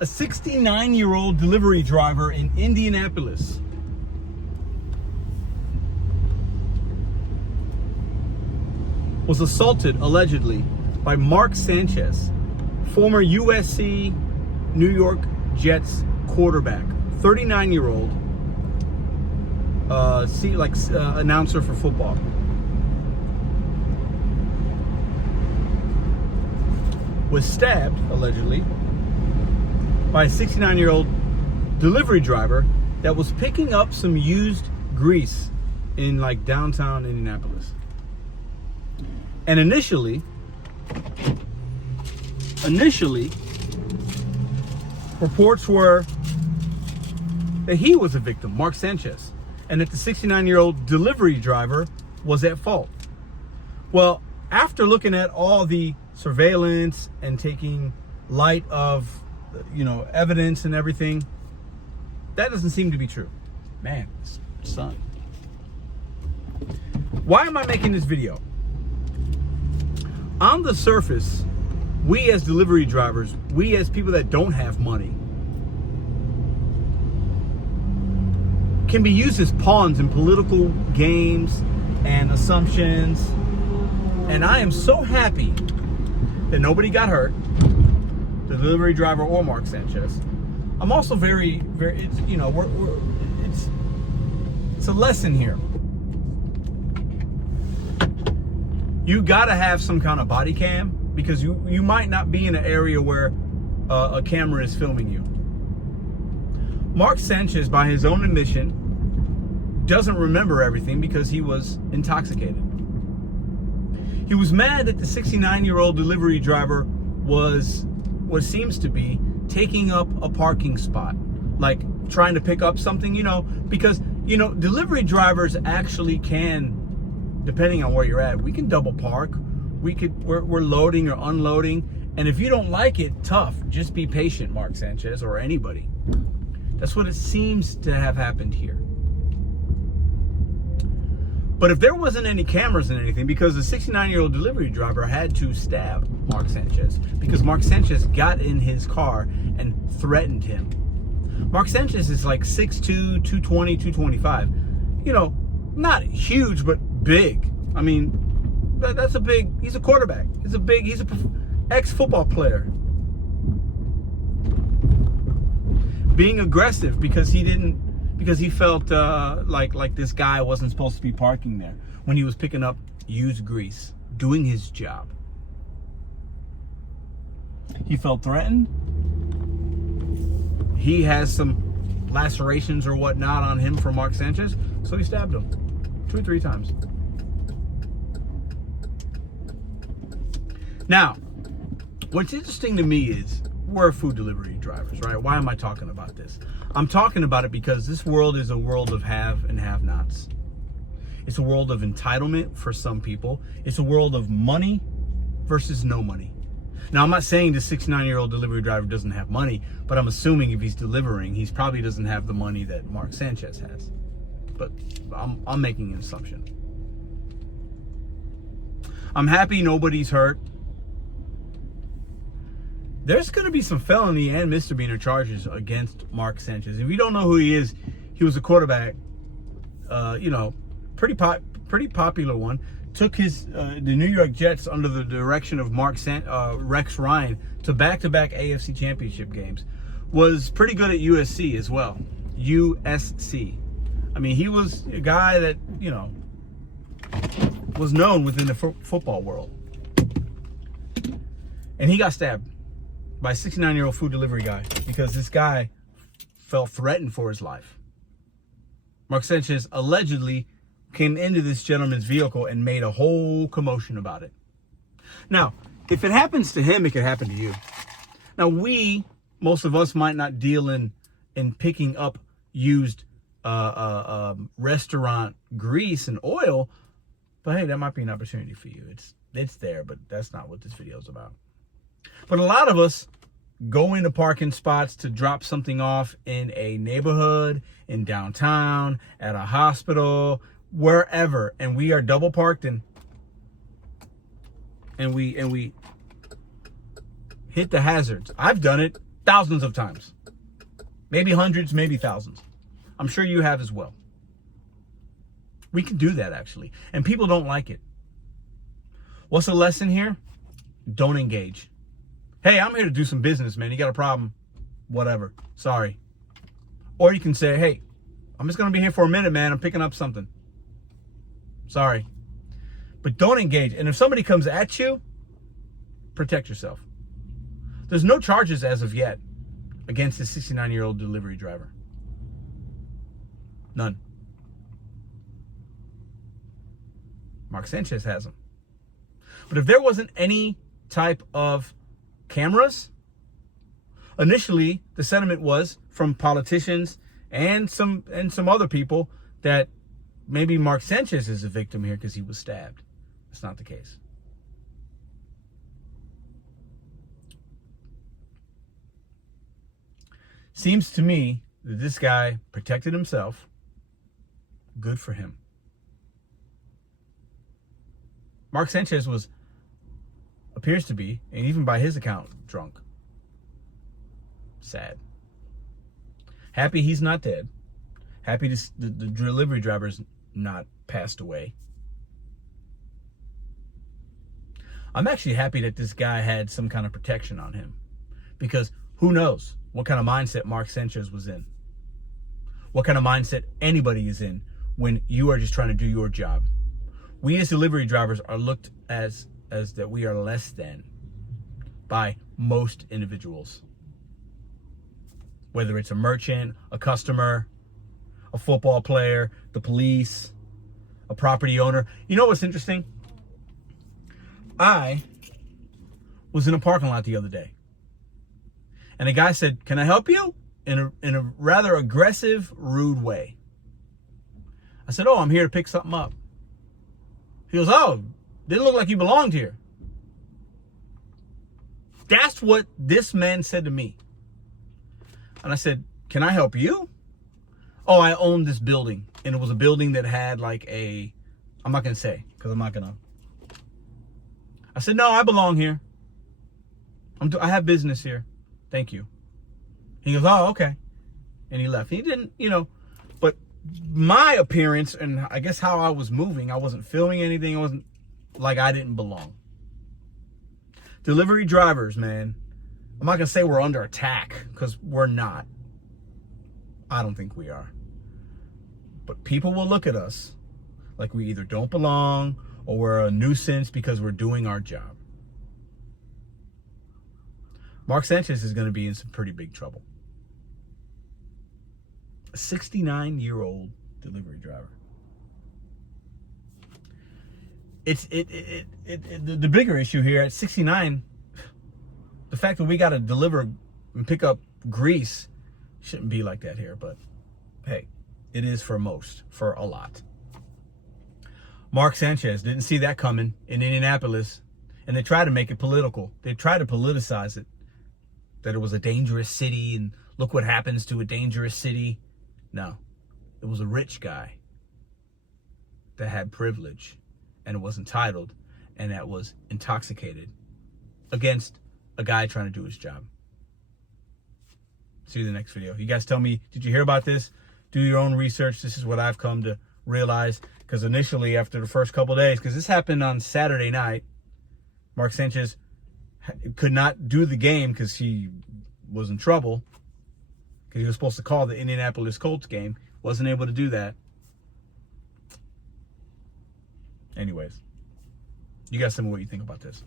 A 69-year-old delivery driver in Indianapolis was assaulted, allegedly, by Mark Sanchez, former USC New York Jets quarterback, 39-year-old, announcer for football. Was stabbed, allegedly, by a 69-year-old delivery driver that was picking up some used grease in downtown Indianapolis. And initially, reports were that he was a victim, Mark Sanchez, and that the 69-year-old delivery driver was at fault. Well, after looking at all the surveillance and taking light of, evidence and everything, that doesn't seem to be true. Man, son. Why am I making this video? On the surface, we as delivery drivers, we as people that don't have money, can be used as pawns in political games and assumptions. And I am so happy that nobody got hurt, the delivery driver or Mark Sanchez. I'm also very, it's a lesson here. You gotta have some kind of body cam, because you might not be in an area where a camera is filming you. Mark Sanchez, by his own admission, doesn't remember everything because he was intoxicated. He was mad that the 69-year-old delivery driver was what seems to be taking up a parking spot, like trying to pick up something, because, delivery drivers actually can, depending on where you're at, we can double park. We're loading or unloading. And if you don't like it, tough. Just be patient, Mark Sanchez, or anybody. That's what it seems to have happened here. But if there wasn't any cameras and anything, because the 69-year-old delivery driver had to stab Mark Sanchez, because Mark Sanchez got in his car and threatened him. Mark Sanchez is like 6'2", 220, 225. Not huge, but big. I mean, that's a big, he's a quarterback. He's a ex-football player. Being aggressive because he felt like this guy wasn't supposed to be parking there when he was picking up used grease, doing his job. He felt threatened. He has some lacerations or whatnot on him from Mark Sanchez, so he stabbed him 2 or 3 times. Now, what's interesting to me is we're food delivery drivers, right? Why am I talking about this? I'm talking about it because this world is a world of have and have-nots. It's a world of entitlement for some people. It's a world of money versus no money. Now, I'm not saying the 69-year-old delivery driver doesn't have money, but I'm assuming if he's delivering, he probably doesn't have the money that Mark Sanchez has. But I'm making an assumption. I'm happy nobody's hurt. There's going to be some felony and misdemeanor charges against Mark Sanchez. If you don't know who he is, he was a quarterback, pretty popular one. Took the New York Jets under the direction of Rex Ryan to back-to-back AFC Championship games. Was pretty good at USC as well. USC. I mean, he was a guy that, was known within the football world. And he got stabbed by a 69-year-old food delivery guy because this guy felt threatened for his life. Mark Sanchez allegedly came into this gentleman's vehicle and made a whole commotion about it. Now, if it happens to him, it could happen to you. Now, most of us might not deal in picking up used restaurant grease and oil, but hey, that might be an opportunity for you. It's there, but that's not what this video is about. But a lot of us go into parking spots to drop something off in a neighborhood, in downtown, at a hospital, wherever, and we are double parked and we hit the hazards. I've done it Thousands of times. Maybe hundreds, maybe thousands. I'm sure you have as well. We can do that, actually. And people don't like it. What's the lesson here? Don't engage. Hey, I'm here to do some business, man. You got a problem? Whatever. Sorry. Or you can say, hey, I'm just going to be here for a minute, man. I'm picking up something. Sorry. But don't engage. And if somebody comes at you, protect yourself. There's no charges as of yet against the 69-year-old delivery driver. None. Mark Sanchez has them. But if there wasn't any type of cameras, initially the sentiment was from politicians and some other people that maybe Mark Sanchez is a victim here because he was stabbed. That's not the case. Seems to me that this guy protected himself. Good for him. Mark Sanchez appears to be, and even by his account, drunk. Sad. Happy he's not dead. Happy the delivery driver's not passed away. I'm actually happy that this guy had some kind of protection on him, because who knows what kind of mindset Mark Sanchez was in. What kind of mindset anybody is in when you are just trying to do your job. We as delivery drivers are looked as that we are less than by most individuals. Whether it's a merchant, a customer, a football player, the police, a property owner. You know what's interesting? I was in a parking lot the other day, and a guy said, "Can I help you?" in a rather aggressive, rude way. I said, "Oh, I'm here to pick something up." He goes, "Oh, didn't look like you belonged here." That's what this man said to me. And I said, "Can I help you?" "Oh, I own this building." And it was a building that had like I'm not going to say, because I'm not going to. I said, "No, I belong here. I have business here. Thank you." He goes, "Oh, okay." And he left. He didn't, but my appearance and I guess how I was moving, I wasn't filming anything. It wasn't like I didn't belong. Delivery drivers, man, I'm not going to say we're under attack, because we're not. I don't think we are. But people will look at us like we either don't belong or we're a nuisance because we're doing our job. Mark Sanchez is going to be in some pretty big trouble. A 69-year-old delivery driver. The bigger issue here at 69, the fact that we got to deliver and pick up grease shouldn't be like that here, but hey, it is for a lot. Mark Sanchez didn't see that coming in Indianapolis, and they tried to make it political. They tried to politicize it, that it was a dangerous city, and look what happens to a dangerous city. No, it was a rich guy that had privilege and was entitled and that was intoxicated against a guy trying to do his job. See you in the next video. You guys tell me, did you hear about this? Do your own research. This is what I've come to realize, because initially after the first couple of days, because this happened on Saturday night, Mark Sanchez could not do the game because he was in trouble, because he was supposed to call the Indianapolis Colts game. Wasn't able to do that. Anyways, you guys tell me what you think about this.